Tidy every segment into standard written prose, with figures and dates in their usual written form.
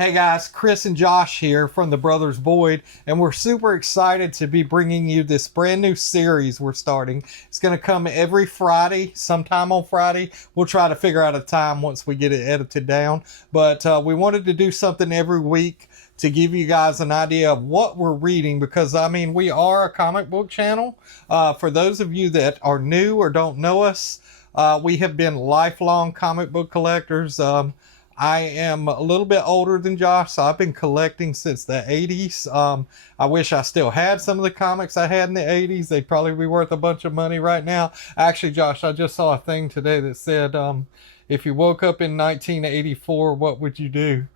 Hey guys, Chris and Josh here from the Brothers Boyd, and we're super excited to be bringing you this brand new series we're starting. It's going to come every Friday, sometime on Friday. We'll try to figure out a time once we get it edited down, but we wanted to do something every week to give you guys an idea of what we're reading, because we are a comic book channel. For those of you that are new or don't know us, we have been lifelong comic book collectors. I am a little bit older than Josh, so I've been collecting since the 80s. I wish I still had some of the comics I had in the 80s. They'd probably be worth a bunch of money right now. Actually, Josh, I just saw a thing today that said, if you woke up in 1984, what would you do?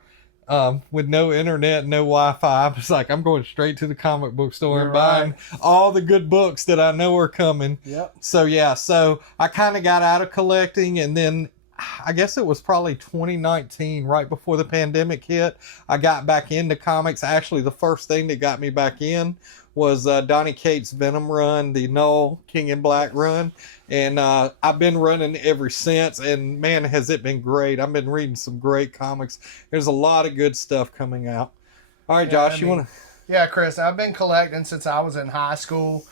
With no internet, no Wi-Fi, I was like, I'm going straight to the comic book store and buying all the good books that I know are coming. Yep. So I kind of got out of collecting, and then I guess it was probably 2019, right before the pandemic hit, I got back into comics. Actually, the first thing that got me back in was Donny Cates' Venom run, the Null King in Black run. And I've been running ever since, and man, has it been great. I've been reading some great comics. There's a lot of good stuff coming out. All right, Josh, you want to... Yeah, Chris, I've been collecting since I was in high school,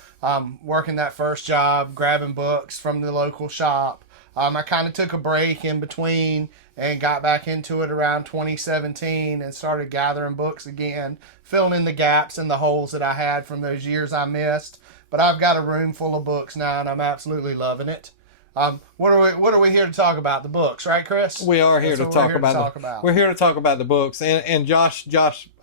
working that first job, grabbing books from the local shop. I kind of took a break in between and got back into it around 2017 and started gathering books again, filling in the gaps and the holes that I had from those years I missed. But I've got a room full of books now, and I'm absolutely loving it. What are we here to talk about? The books, right, Chris? We are here to talk about. We're here to talk about the books. And Josh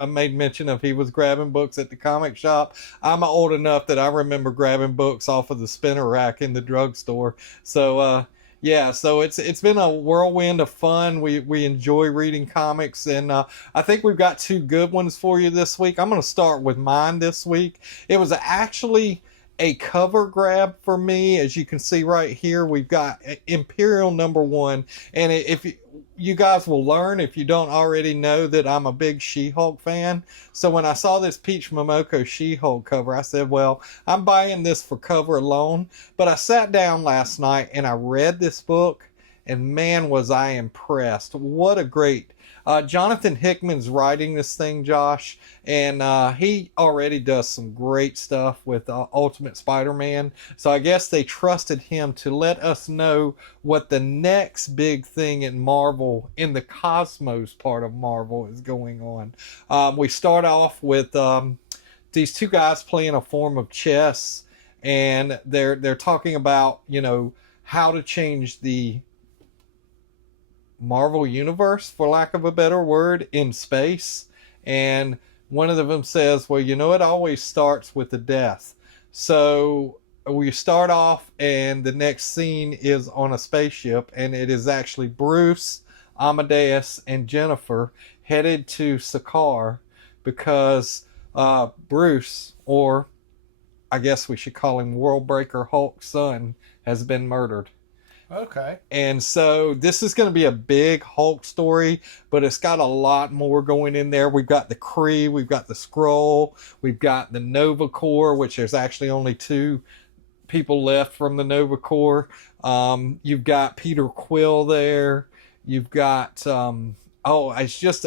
made mention of he was grabbing books at the comic shop. I'm old enough that I remember grabbing books off of the spinner rack in the drugstore. So yeah, so it's been a whirlwind of fun. We enjoy reading comics, and I think we've got two good ones for you this week. I'm going to start with mine this week. It was actually a cover grab for me. As you can see right here, we've got Imperium #1, and if you guys will learn, if you don't already know, that I'm a big She-Hulk fan. So when I saw this Peach Momoko She-Hulk cover, I said, well, I'm buying this for cover alone. But I sat down last night and I read this book, and man, was I impressed. What a great... Jonathan Hickman's writing this thing, Josh, and he already does some great stuff with Ultimate Spider-Man. So I guess they trusted him to let us know what the next big thing in Marvel, in the cosmos part of Marvel, is going on. We start off with these two guys playing a form of chess, and they're talking about, how to change the Marvel universe, for lack of a better word, in space. And one of them says, well, it always starts with a death. So we start off, and the next scene is on a spaceship, and it is actually Bruce, Amadeus, and Jennifer headed to Sakaar because Bruce, or I guess we should call him Worldbreaker Hulk's son, has been murdered. Okay. And so this is going to be a big Hulk story, but it's got a lot more going in there. We've got the Kree, we've got the Skrull, we've got the Nova Corps, which there's actually only 2 people left from the Nova Corps. You've got Peter Quill there. You've got it's just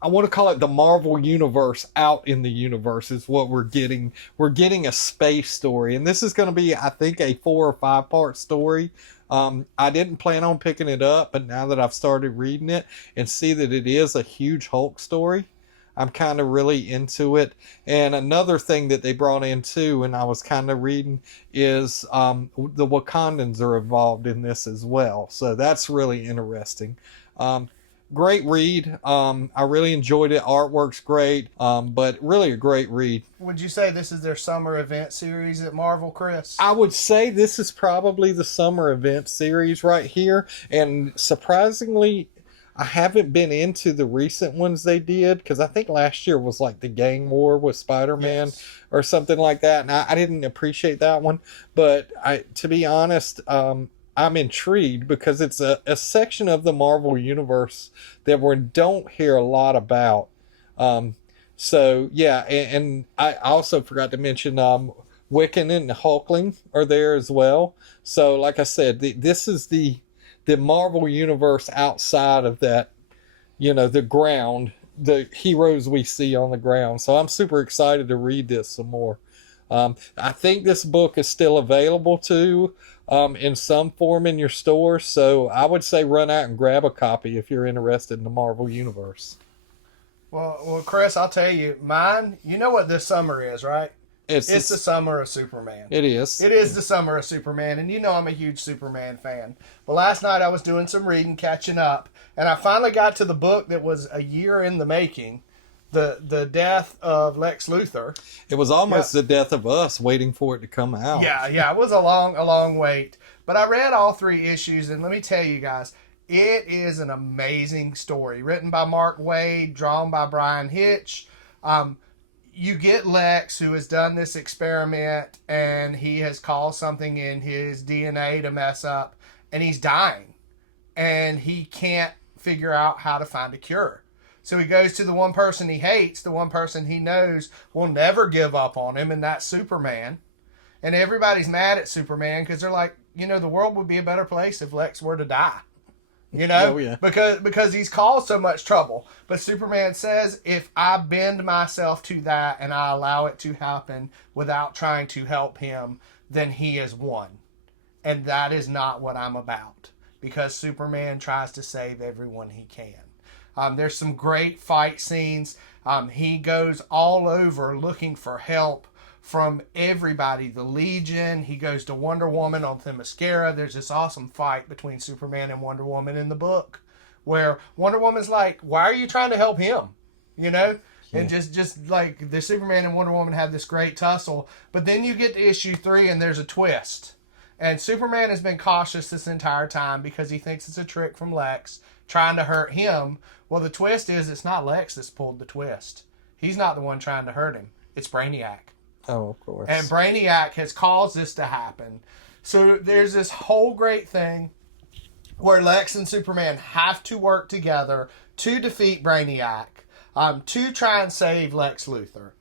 I want to call it the Marvel Universe out in the universe is what we're getting. We're getting a space story. And this is going to be, I think, a 4 or 5 part story. I didn't plan on picking it up, but now that I've started reading it and see that it is a huge Hulk story, I'm kind of really into it. And another thing that they brought in too, and I was kind of reading, is the Wakandans are involved in this as well. So that's really interesting. Great read. I really enjoyed it. Artwork's great, but really a great read. Would you say this is their summer event series at Marvel, Chris? I would say this is probably the summer event series right here. And surprisingly, I haven't been into the recent ones they did, because I think last year was like the Gang War with Spider-Man or something like that. And I didn't appreciate that one. But to be honest, I'm intrigued because it's a section of the Marvel Universe that we don't hear a lot about. So, yeah, and I also forgot to mention Wiccan and Hulkling are there as well. So, like I said, this is the Marvel Universe outside of that the ground, the heroes we see on the ground. So I'm super excited to read this some more. I think this book is still available too, in some form in your store. So I would say run out and grab a copy if you're interested in the Marvel Universe. Well, Cris, I'll tell you, mine. You know what this summer is, right? It's the summer of Superman. It is. It is the summer of Superman, and I'm a huge Superman fan. But last night I was doing some reading, catching up, and I finally got to the book that was a year in the making, the death of Lex Luthor. It was almost the death of us, waiting for it to come out. Yeah, it was a long wait. But I read all 3 issues, and let me tell you guys, it is an amazing story. Written by Mark Waid, drawn by Brian Hitch. You get Lex, who has done this experiment, and he has caused something in his DNA to mess up, and he's dying. And he can't figure out how to find a cure. So he goes to the one person he hates, the one person he knows will never give up on him, and that's Superman. And everybody's mad at Superman because they're like, the world would be a better place if Lex were to die. Because he's caused so much trouble. But Superman says, if I bend myself to that and I allow it to happen without trying to help him, then he is won. And that is not what I'm about. Because Superman tries to save everyone he can. There's some great fight scenes. He goes all over looking for help from everybody. The Legion. He goes to Wonder Woman on Themyscira. There's this awesome fight between Superman and Wonder Woman in the book, where Wonder Woman's like, "Why are you trying to help him?" And just like the Superman and Wonder Woman have this great tussle. But then you get to issue 3 and there's a twist. And Superman has been cautious this entire time because he thinks it's a trick from Lex trying to hurt him. Well, the twist is it's not Lex that's pulled the twist. He's not the one trying to hurt him. It's Brainiac. Oh, of course. And Brainiac has caused this to happen. So there's this whole great thing where Lex and Superman have to work together to defeat Brainiac, to try and save Lex Luthor.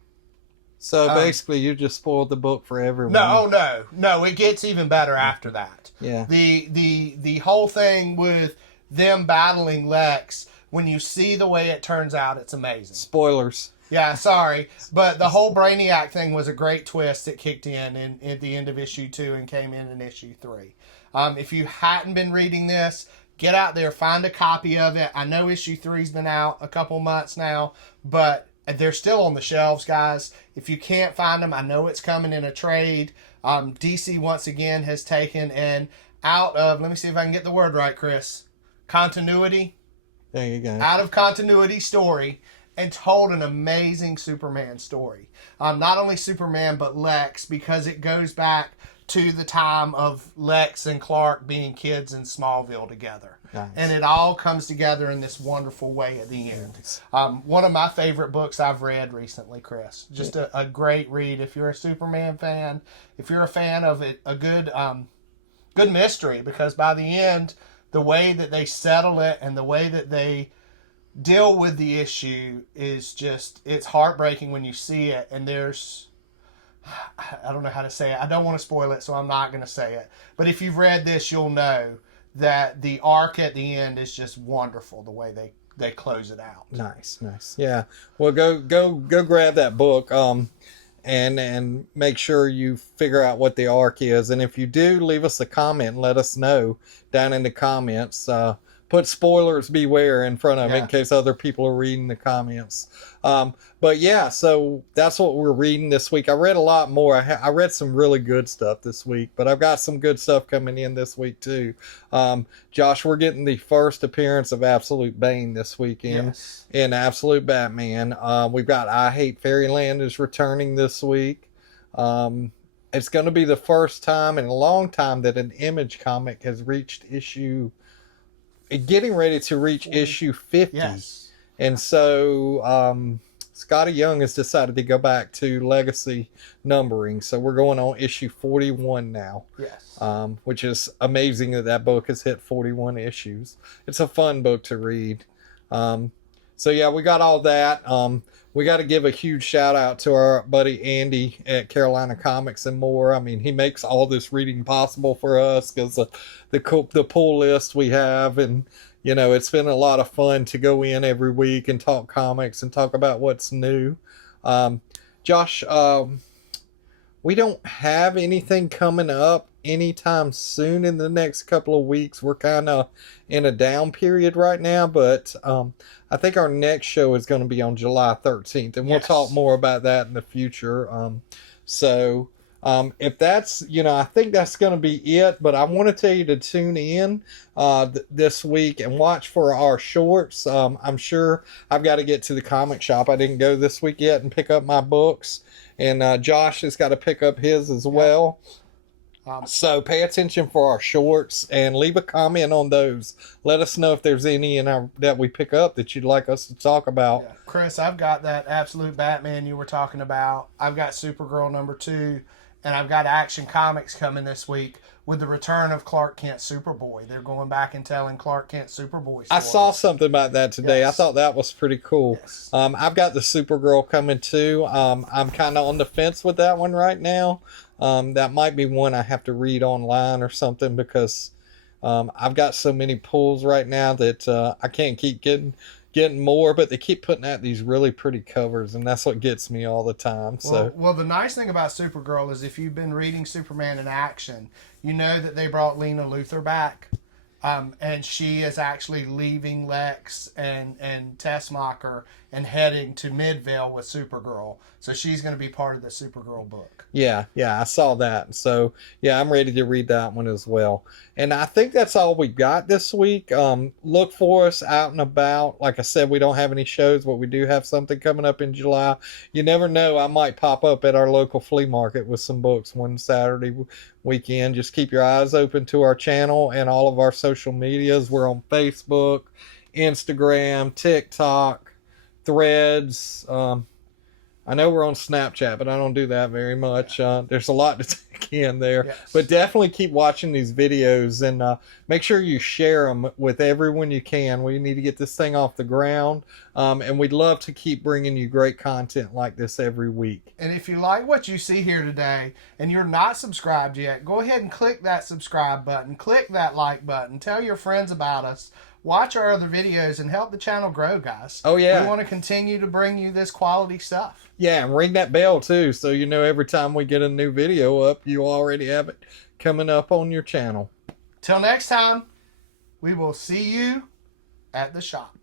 So basically, you just spoiled the book for everyone. No, it gets even better after that. Yeah. The whole thing with them battling Lex, when you see the way it turns out, it's amazing. Spoilers. Yeah, sorry. But the whole Brainiac thing was a great twist that kicked in at the end of issue 2 and came in issue 3. If you hadn't been reading this, get out there, find a copy of it. I know issue 3's been out a couple months now, but they're still on the shelves, guys. If you can't find them, I know it's coming in a trade. DC, once again, has taken an out of, let me see if I can get the word right, Cris, continuity. There you go. Out of continuity story. And told an amazing Superman story. Not only Superman, but Lex, because it goes back to the time of Lex and Clark being kids in Smallville together. Nice. And it all comes together in this wonderful way at the end. One of my favorite books I've read recently, Cris. Just a great read. If you're a Superman fan, if you're a fan of it, a good mystery, because by the end, the way that they settle it and the way that they deal with the issue is just, it's heartbreaking when you see it. And I don't know how to say it. I don't want to spoil it, so I'm not going to say it. But if you've read this, you'll know that the arc at the end is just wonderful, the way they close it out. Nice. Yeah. Well, go grab that book, and make sure you figure out what the arc is. And if you do, leave us a comment and let us know down in the comments. Put spoilers beware in front of it in case other people are reading the comments. But yeah, so that's what we're reading this week. I read a lot more. I read some really good stuff this week, but I've got some good stuff coming in this week too. Josh, we're getting the first appearance of Absolute Bane this weekend in Absolute Batman. We've got I Hate Fairyland is returning this week. It's going to be the first time in a long time that an Image comic has reached getting ready to reach issue 50. Yes. And so Scotty Young has decided to go back to legacy numbering. So we're going on issue 41 now. Yes. Which is amazing that book has hit 41 issues. It's a fun book to read. So yeah, we got all that. We got to give a huge shout out to our buddy Andy at Carolina Comics and More. I mean, he makes all this reading possible for us because the pull list we have, and it's been a lot of fun to go in every week and talk comics and talk about what's new. Josh, we don't have anything coming up anytime soon in the next couple of weeks. We're kind of in a down period right now, but I think our next show is going to be on July 13th, and we'll talk more about that in the future. If that's, I think that's going to be it, but I want to tell you to tune in this week and watch for our shorts. I'm sure I've got to get to the comic shop. I didn't go this week yet and pick up my books, and Josh has got to pick up his as well. So pay attention for our shorts and leave a comment on those. Let us know if there's any that we pick up that you'd like us to talk about. Yeah. Cris, I've got that Absolute Batman you were talking about. I've got Supergirl #2, and I've got Action Comics coming this week with the return of Clark Kent Superboy. They're going back and telling Clark Kent Superboy stories. I saw something about that today. Yes. I thought that was pretty cool. Yes. I've got the Supergirl coming too. I'm kind of on the fence with that one right now. That might be one I have to read online or something, because I've got so many pulls right now that I can't keep getting more, but they keep putting out these really pretty covers, and that's what gets me all the time. Well, the nice thing about Supergirl is if you've been reading Superman in action, you know that they brought Lena Luthor back, and she is actually leaving Lex and Tessmacher and heading to Midvale with Supergirl. So she's going to be part of the Supergirl book. Yeah, I saw that. So, yeah, I'm ready to read that one as well. And I think that's all we got this week. Look for us out and about. Like I said, we don't have any shows, but we do have something coming up in July. You never know. I might pop up at our local flea market with some books one Saturday weekend. Just keep your eyes open to our channel and all of our social medias. We're on Facebook, Instagram, TikTok, Threads. I know we're on Snapchat, but I don't do that very much. There's a lot to take in there. Yes. But definitely keep watching these videos, and make sure you share them with everyone you can. We need to get this thing off the ground, and we'd love to keep bringing you great content like this every week. And if you like what you see here today and you're not subscribed yet, go ahead and click that subscribe button. Click that like button. Tell your friends about us. Watch our other videos and help the channel grow, guys. Oh, yeah. We want to continue to bring you this quality stuff. Yeah, and ring that bell, too, so you know every time we get a new video up, you already have it coming up on your channel. Till next time, we will see you at the shop.